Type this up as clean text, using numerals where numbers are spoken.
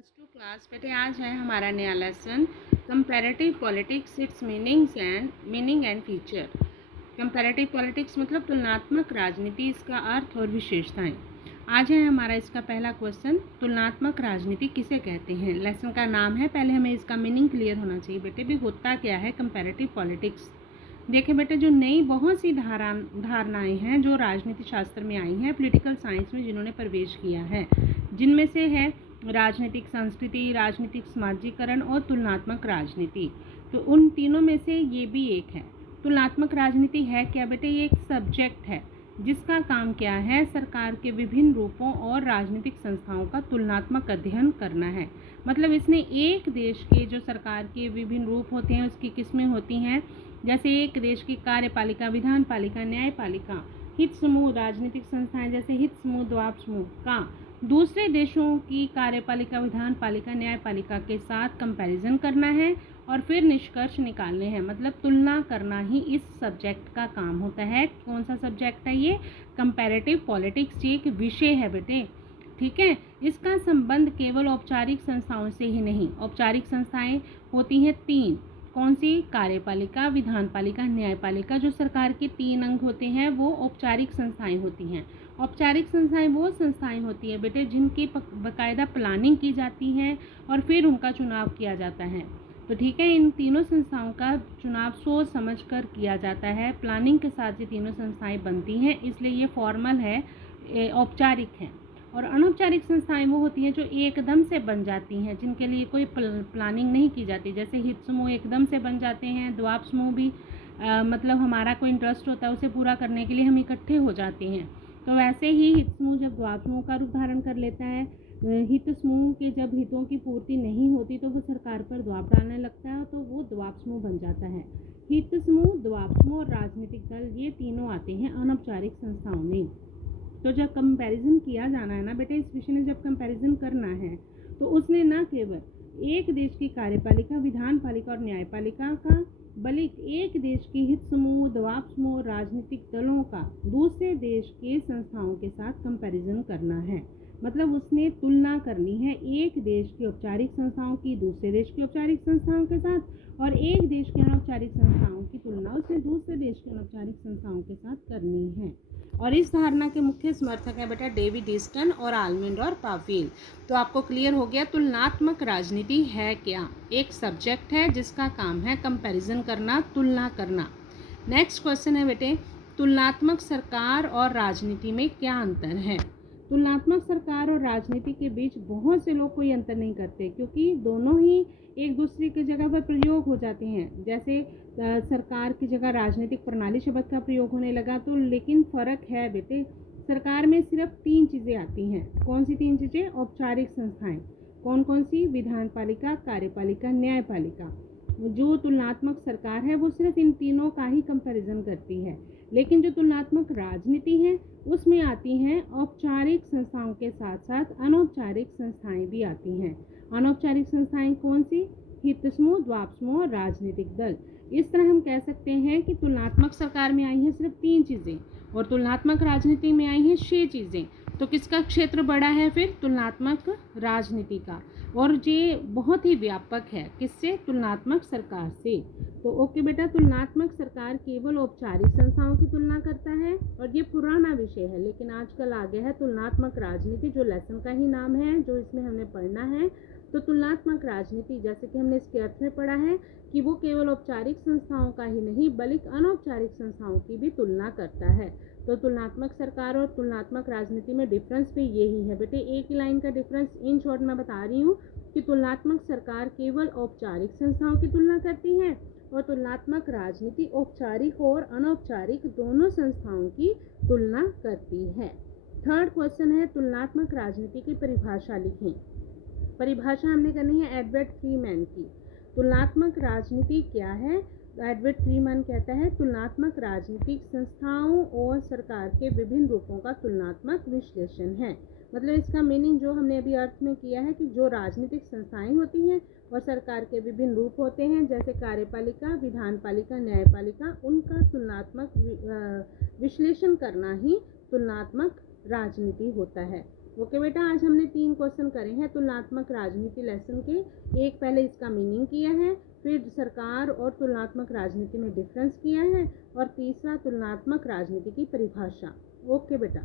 Plus two class बेटे आज है हमारा नया lesson comparative politics it's meaning and feature. Comparative politics मतलब तुलनात्मक राजनीति, इसका अर्थ और विशेषताएं। आज है हमारा इसका पहला क्वेश्चन, तुलनात्मक राजनीति किसे कहते हैं। लेसन का नाम है, पहले हमें इसका मीनिंग क्लियर होना चाहिए बेटे। भी होता क्या है कंपैरेटिव पॉलिटिक्स। देखिए बेटे, जो नई बहुत सी धारणाएं हैं जो राजनीति शास्त्र में आई हैं, पॉलिटिकल साइंस में जिन्होंने प्रवेश किया है, जिनमें से है राजनीतिक संस्कृति, राजनीतिक समाजीकरण और तुलनात्मक राजनीति। तो उन तीनों में से ये भी एक है। तुलनात्मक राजनीति है क्या बेटे? ये एक सब्जेक्ट है जिसका काम क्या है, सरकार के विभिन्न रूपों और राजनीतिक संस्थाओं का तुलनात्मक अध्ययन करना है। मतलब इसने एक देश के जो सरकार के विभिन्न रूप होते हैं उसकी किस्में होती हैं, जैसे एक देश की कार्यपालिका, विधान पालिका, न्यायपालिका, हित समूह, राजनीतिक संस्थाएं जैसे हित समूह, द्वाप समूह का दूसरे देशों की कार्यपालिका, विधान पालिका, न्यायपालिका के साथ कंपैरिजन करना है और फिर निष्कर्ष निकालने हैं। मतलब तुलना करना ही इस सब्जेक्ट का काम होता है। कौन सा सब्जेक्ट है ये? Comparative politics. ये एक विषय है बेटे, ठीक है। इसका संबंध केवल औपचारिक संस्थाओं से ही नहीं, औपचारिक संस्थाएं होती हैं तीन। कौन सी? कार्यपालिका, विधान पालिका, न्यायपालिका। जो सरकार के तीन अंग होते हैं वो औपचारिक संस्थाएं होती हैं। औपचारिक संस्थाएं वो संस्थाएं होती हैं बेटे जिनकी बाकायदा प्लानिंग की जाती है और फिर उनका चुनाव किया जाता है। तो ठीक है, इन तीनों संस्थाओं का चुनाव सोच समझ कर किया जाता है। प्लानिंग के साथ ये तीनों संस्थाएं बनती हैं, इसलिए ये फॉर्मल है, औपचारिक है। और अनौपचारिक संस्थाएं वो होती हैं जो एकदम से बन जाती हैं, जिनके लिए कोई प्लानिंग नहीं की जाती। जैसे हित समूह एकदम से बन जाते हैं, द्वाप समूह भी मतलब हमारा कोई इंटरेस्ट होता है उसे पूरा करने के लिए हम इकट्ठे हो जाते हैं। तो वैसे ही हित समूह जब द्वाप समूह का रूप धारण कर लेता है, हित समूह के जब हितों की पूर्ति नहीं होती तो वो सरकार पर दबाव डालने लगता है, तो वो द्वाप समूह बन जाता है। हित समूह, द्वाप समूह और राजनीतिक दल, ये तीनों आते हैं अनौपचारिक संस्थाओं में। तो जब कंपैरिजन किया जाना है ना बेटे, इस विषय में जब कंपैरिजन करना है तो उसने न केवल एक देश की कार्यपालिका, विधान पालिका और न्यायपालिका का, बल्कि एक देश के हित समूह, दबाव समूह, राजनीतिक दलों का दूसरे देश के संस्थाओं के साथ कंपैरिजन करना है। मतलब उसने तुलना करनी है एक देश की औपचारिक संस्थाओं की दूसरे देश की औपचारिक संस्थाओं के साथ, और एक देश की अनौपचारिक संस्थाओं की तुलना उसने दूसरे देश की अनौपचारिक संस्थाओं के साथ करनी है। और इस धारणा के मुख्य समर्थक है बेटा डेविड ईस्टन और आलमेंड और पावेल। तो आपको क्लियर हो गया तुलनात्मक राजनीति है क्या। एक सब्जेक्ट है जिसका काम है कंपैरिजन करना, तुलना करना। नेक्स्ट क्वेश्चन है बेटे, तुलनात्मक सरकार और राजनीति में क्या अंतर है। तुलनात्मक सरकार और राजनीति के बीच बहुत से लोग कोई अंतर नहीं करते, क्योंकि दोनों ही एक दूसरे की जगह पर प्रयोग हो जाते हैं। जैसे सरकार की जगह राजनीतिक प्रणाली शब्द का प्रयोग होने लगा, तो लेकिन फ़र्क है बेटे, सरकार में सिर्फ तीन चीज़ें आती हैं। कौन सी तीन चीज़ें? औपचारिक संस्थाएं। कौन कौन सी? विधान पालिका, कार्यपालिका, न्यायपालिका। जो तुलनात्मक सरकार है वो सिर्फ इन तीनों का ही कंपैरिजन करती है। लेकिन जो तुलनात्मक राजनीति है उसमें आती हैं औपचारिक संस्थाओं के साथ साथ अनौपचारिक संस्थाएं भी आती हैं। अनौपचारिक संस्थाएं कौन सी? हित समूह, द्वाप समूह और राजनीतिक दल। इस तरह हम कह सकते हैं कि तुलनात्मक सरकार में आई हैं सिर्फ तीन चीज़ें और तुलनात्मक राजनीति में आई हैं 6 चीज़ें। तो किसका क्षेत्र बड़ा है फिर? तुलनात्मक राजनीति का। और ये बहुत ही व्यापक है। किससे? तुलनात्मक सरकार से। तो ओके बेटा, तुलनात्मक सरकार केवल औपचारिक संस्थाओं की तुलना करता है और ये पुराना विषय है, लेकिन आजकल आ गया है तुलनात्मक राजनीति, जो लेसन का ही नाम है, जो इसमें हमने पढ़ना है। तो तुलनात्मक राजनीति, जैसे कि हमने इसके अर्थ में पढ़ा है कि वो केवल औपचारिक संस्थाओं का ही नहीं बल्कि अनौपचारिक संस्थाओं की भी तुलना करता है। तो तुलनात्मक सरकार और तुलनात्मक राजनीति में डिफरेंस भी यही है बेटे। एक ही लाइन का डिफरेंस इन शॉर्ट मैं बता रही हूँ कि तुलनात्मक सरकार केवल औपचारिक संस्थाओं की तुलना करती है और तुलनात्मक राजनीति औपचारिक और अनौपचारिक दोनों संस्थाओं की तुलना करती है। थर्ड क्वेश्चन है, तुलनात्मक राजनीति की परिभाषा लिखें। परिभाषा हमने करनी है एडवर्ड फ्रीमैन की। तुलनात्मक राजनीति क्या है? एडवर्ड फ्रीमैन कहता है तुलनात्मक राजनीतिक संस्थाओं और सरकार के विभिन्न रूपों का तुलनात्मक विश्लेषण है। मतलब इसका मीनिंग जो हमने अभी अर्थ में किया है कि जो राजनीतिक संस्थाएं होती हैं और सरकार के विभिन्न रूप होते हैं, जैसे कार्यपालिका, विधान पालिका, न्यायपालिका, उनका तुलनात्मक विश्लेषण करना ही तुलनात्मक राजनीति होता है। ओके बेटा, आज हमने 3 क्वेश्चन करे हैं तुलनात्मक राजनीति लेसन के। एक पहले इसका मीनिंग किया है, फिर सरकार और तुलनात्मक राजनीति में डिफरेंस किया है, और तीसरा तुलनात्मक राजनीति की परिभाषा। ओके बेटा।